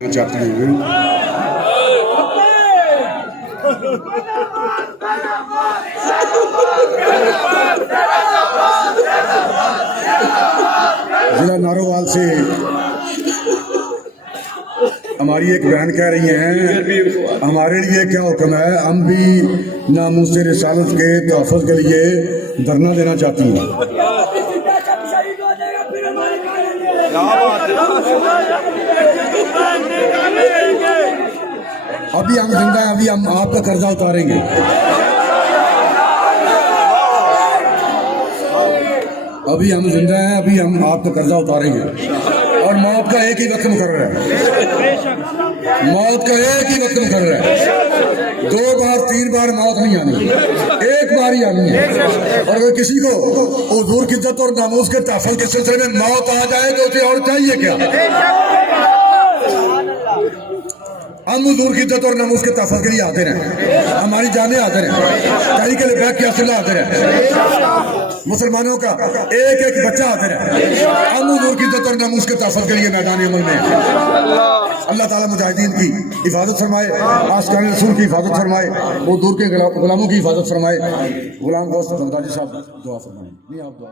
چاہتی ہیں ضلع نارووال سے ہماری ایک بہن کہہ رہی ہیں ہمارے لیے کیا حکم ہے، ہم بھی ناموس رسالت کے تحفظ کے لیے دھرنا دینا چاہتی ہیں۔ ابھی ہم زندہ ہیں، ابھی ہم آپ کا قرضہ اتاریں گے، ابھی ہم زندہ ہیں، ابھی ہم آپ کا قرضہ اتاریں گے۔ اور موت کا ایک ہی وقت مقرر ہے، موت کا ایک ہی وقت مقرر ہے، 2 بار 3 بار موت نہیں آنی، ایک بار ہی آنی ہے۔ اور اگر کسی کو حضور کی عزت اور ناموس کے تحفظ کے سلسلے میں موت آ جائے تو اسے اور چاہیے کیا؟ ہم حضور کی عزت اور ناموس کے تحفظ کے لیے حاضر ہیں، ہماری جانیں حاضر ہیں، تحریک لبیک کی اصلاح حاضر ہے، مسلمانوں کا ایک ایک بچہ حاضر ہے، ہم حضور کی عزت اور ناموس کے تحفظ کے لیے میدان عمل میں ہیں۔ اللہ تعالیٰ مجاہدین کی حفاظت فرمائے، عاشقان رسول کی حفاظت فرمائے، حضور کے غلاموں کی حفاظت فرمائے۔ غلام غوث بغدادی صاحب دعا فرمائیں۔ نہیں آپ دعا